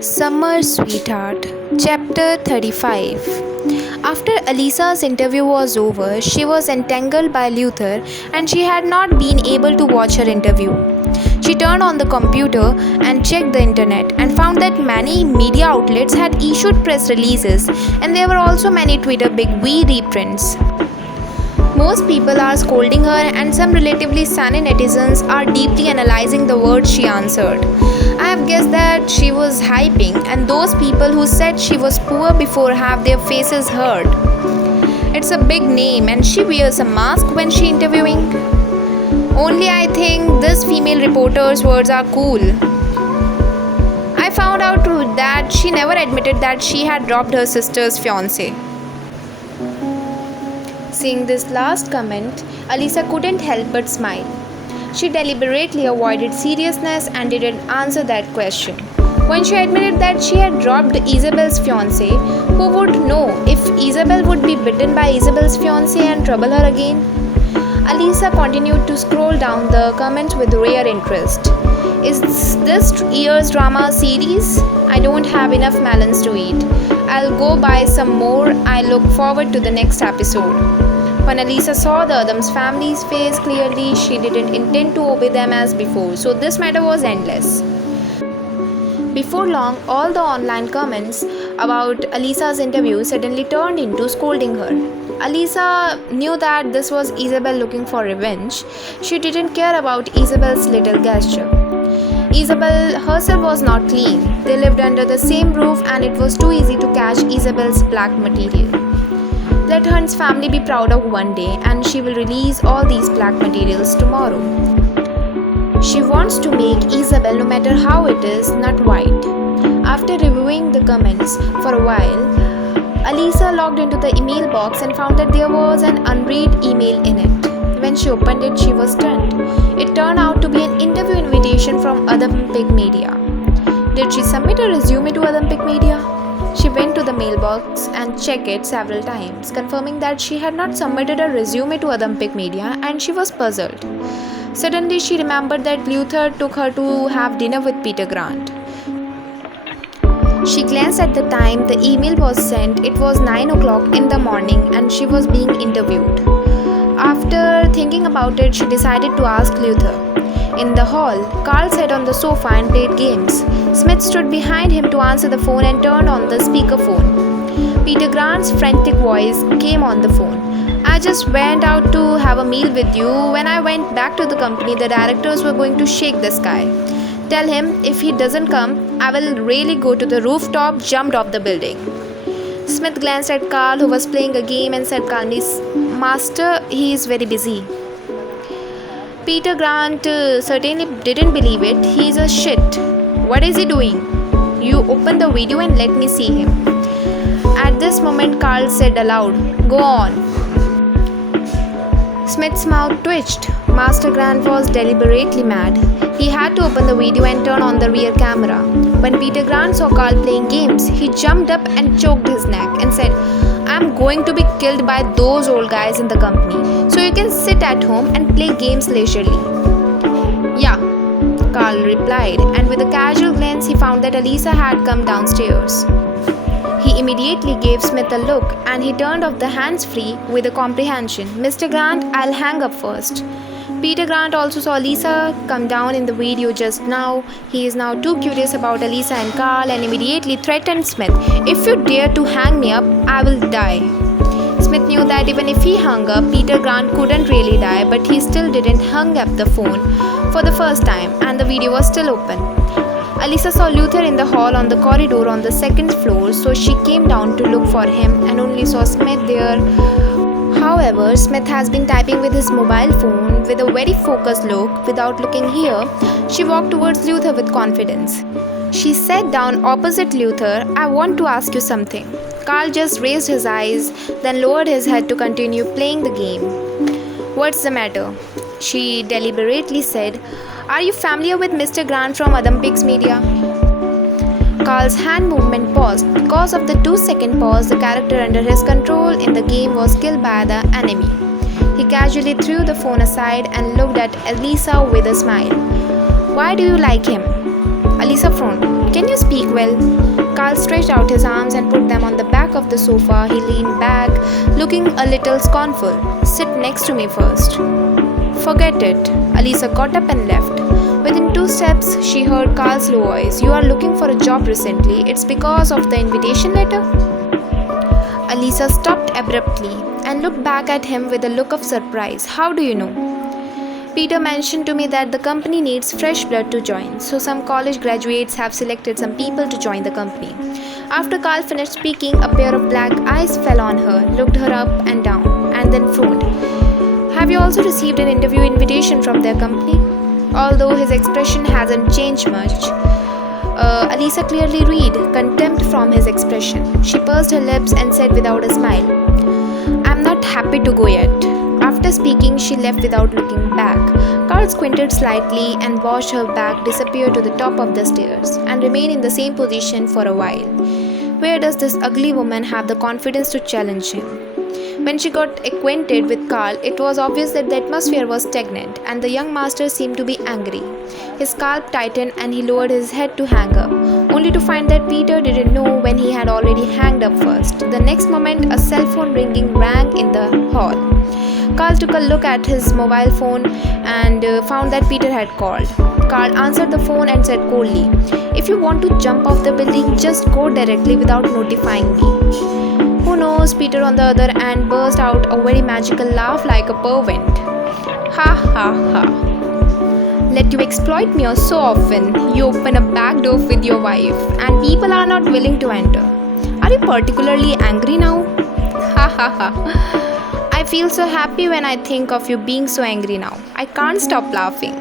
Summer Sweetheart, Chapter 35. After Alisa's interview was over, she was entangled by Luther and she had not been able to watch her interview. She turned on the computer and checked the internet and found that many media outlets had issued press releases and there were also many Twitter big V reprints. Most people are scolding her, and some relatively sunny netizens are deeply analyzing the words she answered. I have guessed that she was hyping, and those people who said she was poor before have their faces hurt. It's a big name, and she wears a mask when she interviewing. Only I think this female reporter's words are cool. I found out too that she never admitted that she had dropped her sister's fiance. Seeing this last comment, Alisa couldn't help but smile. She deliberately avoided seriousness and didn't answer that question. When she admitted that she had dropped Isabel's fiance, who would know if Isabel would be bitten by Isabel's fiance and trouble her again? Alisa continued to scroll down the comments with rare interest. Is this year's drama series? I don't have enough melons to eat. I'll go buy some more. I look forward to the next episode. When Alisa saw the Adams family's face clearly, she didn't intend to obey them as before, so this matter was endless. Before long, all the online comments about Alisa's interview suddenly turned into scolding her. Alisa knew that this was Isabel looking for revenge. She didn't care about Isabel's little gesture. Isabel herself was not clean. They lived under the same roof and it was too easy to catch Isabel's black material. Let Hunt's family be proud of one day and she will release all these black materials tomorrow. She wants to make Isabel, no matter how it is, not white. After reviewing the comments for a while, Alisa logged into the email box and found that there was an unread email in it. When she opened it, she was stunned. It turned out to be an interview invitation from Adampic Media. Did she submit a resume to Adampic Media? She went to the mailbox and checked it several times, confirming that she had not submitted a resume to Adampic Media, and she was puzzled. Suddenly, she remembered that Luther took her to have dinner with Peter Grant. She glanced at the time the email was sent. It was 9 o'clock in the morning and she was being interviewed. After thinking about it, she decided to ask Luther. In the hall, Carl sat on the sofa and played games. Smith stood behind him to answer the phone and turned on the speakerphone. Peter Grant's frantic voice came on the phone. I just went out to have a meal with you. When I went back to the company, the directors were going to shake the sky. Tell him if he doesn't come, I will really go to the rooftop, jumped off the building. Smith glanced at Carl, who was playing a game, and said calmly, Master, he is very busy. Peter Grant certainly didn't believe it. He's a shit. What is he doing? You open the video and let me see him. At this moment, Carl said aloud, Go on. Smith's mouth twitched. Master Grant was deliberately mad. He had to open the video and turn on the rear camera. When Peter Grant saw Carl playing games, he jumped up and choked his neck and said, I'm going to be killed by those old guys in the company, so you can sit at home and play games leisurely. Yeah, Carl replied, and with a casual glance he found that Alisa had come downstairs. He immediately gave Smith a look and he turned off the hands-free with a comprehension. Mr. Grant, I'll hang up first. Peter Grant also saw Alisa come down in the video just now. He is now too curious about Alisa and Carl and immediately threatened Smith. If you dare to hang me up, I will die. Smith knew that even if he hung up, Peter Grant couldn't really die, but he still didn't hang up the phone for the first time and the video was still open. Alisa saw Luther in the hall on the corridor on the second floor, so she came down to look for him and only saw Smith there. However, Smith has been typing with his mobile phone with a very focused look. Without looking here, she walked towards Luther with confidence. She sat down opposite Luther. I want to ask you something. Carl just raised his eyes, then lowered his head to continue playing the game. What's the matter? She deliberately said, Are you familiar with Mr. Grant from Adampic Media? Carl's hand movement paused. Because of the 2-second pause, the character under his control in the game was killed by the enemy. He casually threw the phone aside and looked at Alisa with a smile. Why do you like him? Alisa frowned. Can you speak well? Carl stretched out his arms and put them on the back of the sofa. He leaned back, looking a little scornful. Sit next to me first. Forget it. Alisa got up and left. Within 2 steps, she heard Carl's low voice. You are looking for a job recently. It's because of the invitation letter? Alisa stopped abruptly and looked back at him with a look of surprise. How do you know? Peter mentioned to me that the company needs fresh blood to join, so some college graduates have selected some people to join the company. After Carl finished speaking, a pair of black eyes fell on her, looked her up and down, and then frowned. Have you also received an interview invitation from their company? Although his expression hasn't changed much, Alisa clearly read contempt from his expression. She pursed her lips and said without a smile, I'm not happy to go yet. After speaking, she left without looking back. Carl squinted slightly and watched her back disappear to the top of the stairs and remain in the same position for a while. Where does this ugly woman have the confidence to challenge him? When she got acquainted with Carl, it was obvious that the atmosphere was stagnant and the young master seemed to be angry. His scalp tightened and he lowered his head to hang up, only to find that Peter didn't know when he had already hanged up first. The next moment, a cell phone ringing rang in the hall. Carl took a look at his mobile phone and found that Peter had called. Carl answered the phone and said coldly, If you want to jump off the building, just go directly without notifying me. Who knows? Peter on the other hand burst out a very magical laugh like a whirlwind. Ha ha ha. Let you exploit me so often. You open a back door with your wife and people are not willing to enter. Are you particularly angry now? Ha ha ha. I feel so happy when I think of you being so angry now. I can't stop laughing.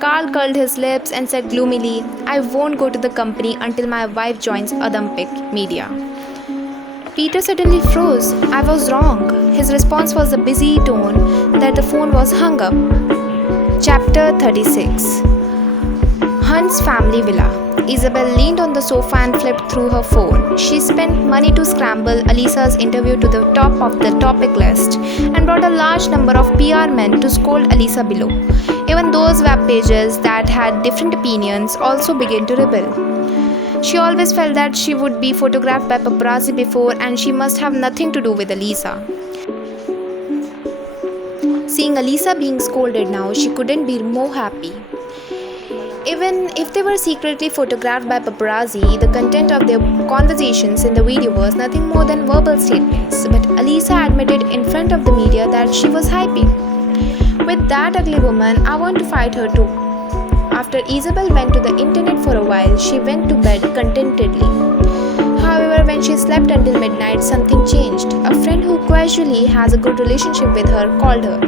Carl curled his lips and said gloomily, I won't go to the company until my wife joins Olympic Media. Peter suddenly froze. I was wrong. His response was a busy tone that the phone was hung up. Chapter 36. Hunt's Family Villa. Isabel leaned on the sofa and flipped through her phone. She spent money to scramble Alisa's interview to the top of the topic list and brought a large number of PR men to scold Alisa below. Even those web pages that had different opinions also began to rebel. She always felt that she would be photographed by paparazzi before and she must have nothing to do with Alisa. Seeing Alisa being scolded now, she couldn't be more happy. Even if they were secretly photographed by paparazzi, the content of their conversations in the video was nothing more than verbal statements. But Alisa admitted in front of the media that she was hyping. With that ugly woman, I want to fight her too. After Isabel went to the internet for a while, she went to bed contentedly. However, when she slept until midnight, something changed. A friend who casually has a good relationship with her called her.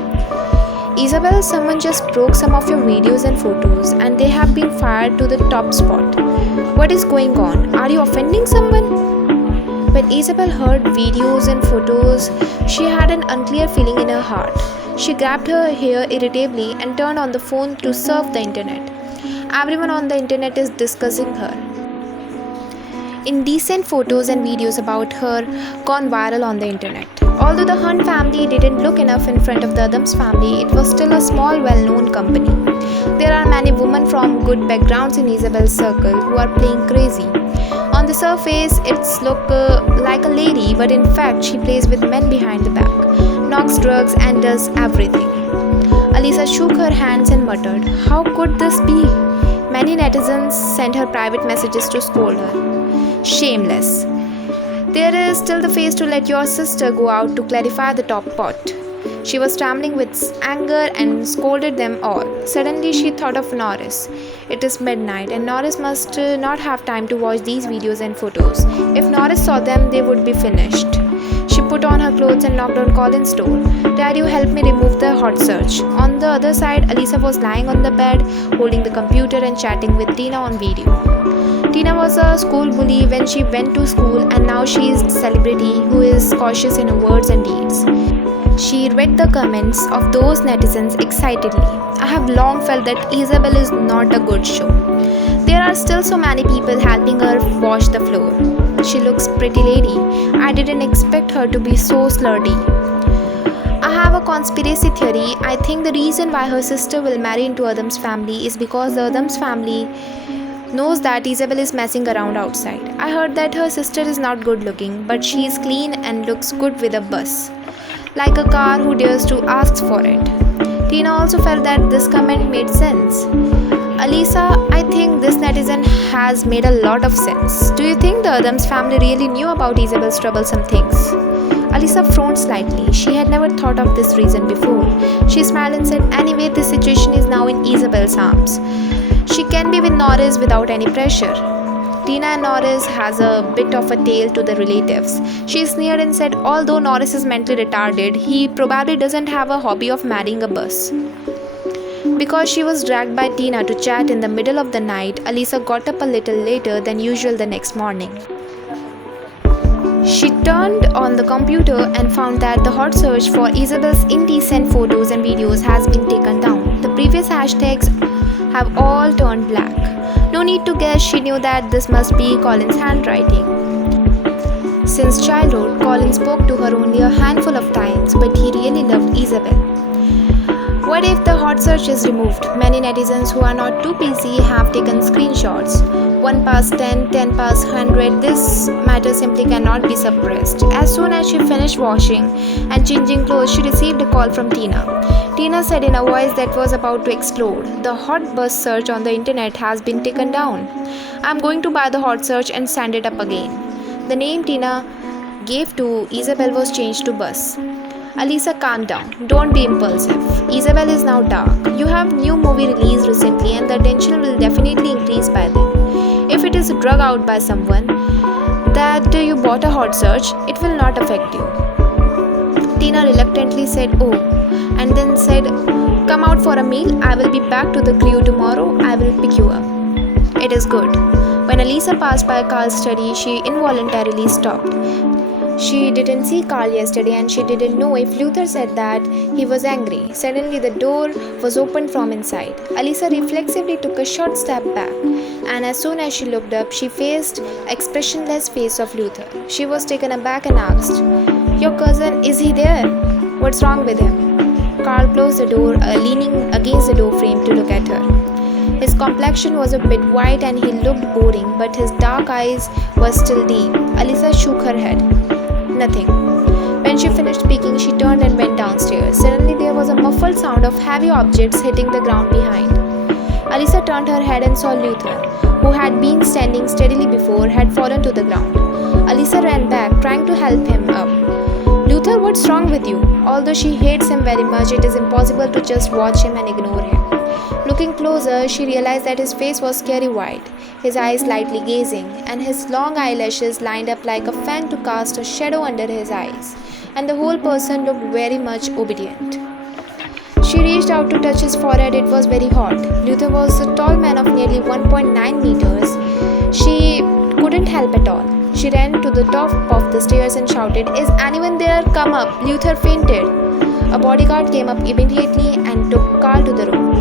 Isabel, someone just broke some of your videos and photos and they have been fired to the top spot. What is going on? Are you offending someone? When Isabel heard videos and photos, she had an unclear feeling in her heart. She grabbed her hair irritably and turned on the phone to surf the internet. Everyone on the internet is discussing her. Indecent photos and videos about her gone viral on the internet. Although the Hunt family didn't look enough in front of the Adams family, it was still a small, well-known company. There are many women from good backgrounds in Isabel's circle who are playing crazy. On the surface, it's look like a lady, but in fact, she plays with men behind the back, knocks drugs, and does everything. Alisa shook her hands and muttered, How could this be? Many netizens sent her private messages to scold her. Shameless. There is still the face to let your sister go out to clarify the top pot. She was trembling with anger and scolded them all. Suddenly she thought of Norris. It is midnight and Norris must not have time to watch these videos and photos. If Norris saw them, they would be finished. She put on her clothes and knocked on Colin's door. Dad, you help me remove the hot search. On the other side, Alisa was lying on the bed, holding the computer and chatting with Tina on video. Tina was a school bully when she went to school and now she is a celebrity who is cautious in her words and deeds. She read the comments of those netizens excitedly. I have long felt that Isabel is not a good show. There are still so many people helping her wash the floor. She looks pretty lady. I didn't expect her to be so slutty. I have a conspiracy theory. I think the reason why her sister will marry into Adam's family is because the Adams family knows that Isabel is messing around outside. I heard that her sister is not good looking, but she is clean and looks good with a bus, like a car who dares to ask for it. Tina also felt that this comment made sense. Alisa, I think this netizen has made a lot of sense. Do you think the Adams family really knew about Isabel's troublesome things? Alisa frowned slightly. She had never thought of this reason before. She smiled and said, anyway, this situation is now in Isabel's arms. She can be with Norris without any pressure. Tina and Norris has a bit of a tale to the relatives. She sneered and said, although Norris is mentally retarded, he probably doesn't have a hobby of marrying a bus. Because she was dragged by Tina to chat in the middle of the night, Alisa got up a little later than usual the next morning. She turned on the computer and found that the hot search for Isabel's indecent photos and videos has been taken down. The previous hashtags have all turned black. No need to guess, she knew that this must be Colin's handwriting. Since childhood, Colin spoke to her only a handful of times, but he really loved Isabel. What if the hot search is removed? Many netizens who are not too PC have taken screenshots. 1 past 10, 10 past 100, this matter simply cannot be suppressed. As soon as she finished washing and changing clothes, she received a call from Tina. Tina said in a voice that was about to explode, the hot bus search on the internet has been taken down. I'm going to buy the hot search and stand it up again. The name Tina gave to Isabel was changed to Bus. Alisa, calm down. Don't be impulsive. Isabel is now dark. You have new movie released recently and the attention will definitely increase by then. If it is drug out by someone that you bought a hot search, it will not affect you. Tina reluctantly said, oh, and then said, come out for a meal. I will be back to the crew tomorrow. I will pick you up. It is good. When Alisa passed by Carl's study, she involuntarily stopped. She didn't see Carl yesterday and she didn't know if Luther said that he was angry. Suddenly the door was opened from inside. Alisa reflexively took a short step back, and as soon as she looked up, she faced expressionless face of Luther. She was taken aback and asked, your cousin, is he there? What's wrong with him? Carl closed the door, leaning against the door frame to look at her. His complexion was a bit white and he looked boring, but his dark eyes were still deep. Alisa shook her head. Nothing. When she finished speaking, she turned and went downstairs. Suddenly there was a muffled sound of heavy objects hitting the ground behind. Alisa turned her head and saw Luther, who had been standing steadily before, had fallen to the ground. Alisa ran back, trying to help him up. Luther, what's wrong with you? Although she hates him very much, it is impossible to just watch him and ignore him. Looking closer, she realized that his face was scary white, his eyes lightly gazing, and his long eyelashes lined up like a fan to cast a shadow under his eyes, and the whole person looked very much obedient. She reached out to touch his forehead. It was very hot. Luther was a tall man of nearly 1.9 meters. She couldn't help at all. She ran to the top of the stairs and shouted, is anyone there? Come up. Luther fainted. A bodyguard came up immediately and took Carl to the room.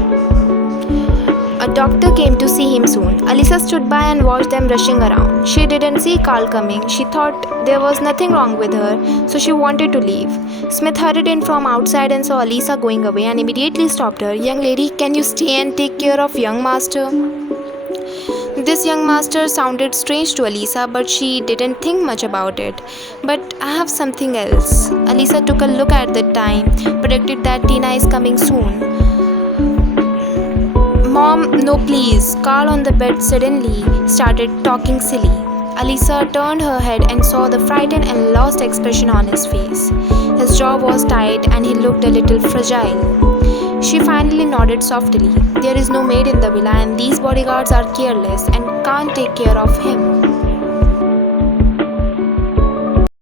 A doctor came to see him soon. Alisa stood by and watched them rushing around. She didn't see Carl coming. She thought there was nothing wrong with her, so she wanted to leave. Smith hurried in from outside and saw Alisa going away and immediately stopped her. Young lady, can you stay and take care of young master? This young master sounded strange to Alisa, but she didn't think much about it. But I have something else. Alisa took a look at the time, predicted that Tina is coming soon. Mom, no please. Carl on the bed suddenly started talking silly. Alisa turned her head and saw the frightened and lost expression on his face. His jaw was tight and he looked a little fragile. She finally nodded softly. There is no maid in the villa and these bodyguards are careless and can't take care of him.